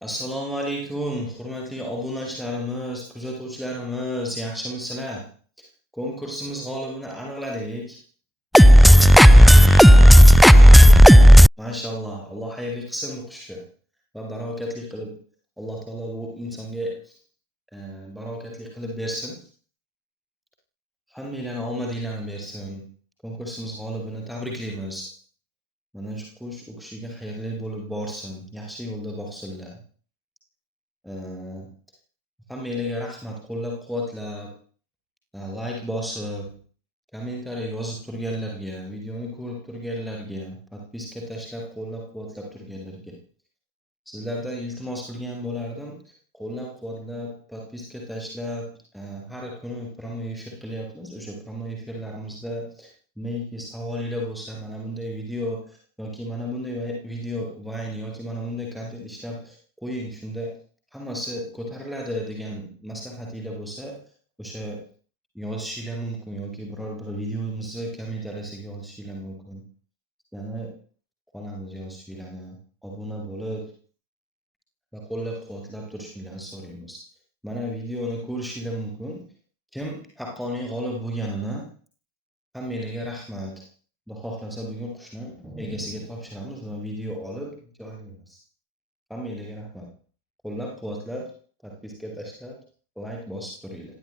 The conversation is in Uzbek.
Assalomu alaykum, hurmatli obunachilarimiz, kuzatuvchilarimiz, yaxshimisizlar? Konkursimiz g'olibini aniqladik. Mashalloh, Alloh xayrli qilsin bu qushni va barokatli qilib, Alloh taolo bu insonga barokatli qilib bersin. Hammanglarni omadinglarni bersin. Konkursimiz g'olibini tabriklaymiz. Mana shu qush u kishiga xayrli bo'lib borsin, yaxshi yo'lda boqsinlar. Hammanglarga rahmat, qo'llab-quvvatlab, layk bosib, kommentariy yozib turganlarga, videoni ko'rib turganlarga, podpiska tashlab, qo'llab-quvvatlab turganlarga sizlardan iltimos qilgan bo'lardim. Qo'llab-quvvatlab, podpiska tashlab, har kuni promo efir qilyapmiz. O'sha promo efirlarimizda nimaiki savolinglar bo'lsa, mana bunday video yoki mana bunday video Vine yoki mana bunday kontent ishlab qo'ying, shunda hammasi ko'tariladi degan maslahatinglar bo'lsa, o'sha yozishinglar mumkin yoki biror bir videomizni kommentariyasiga yozishinglar mumkin. Sizlarni qolamiz yozishinglarni, obuna bo'lib va qo'llab-quvvatlab turishinglarni so'raymiz. Mana videoni ko'rishinglar mumkin. Kim haqqoniy g'olib bo'lganini hammanglarga rahmat. Xudo xohlasa bugun qushni egasiga topshiramiz va video olib joylaymiz. Hammanglarga rahmat. Qo'llab-quvvatlab, podpiska tashlab, layk bosib turinglar.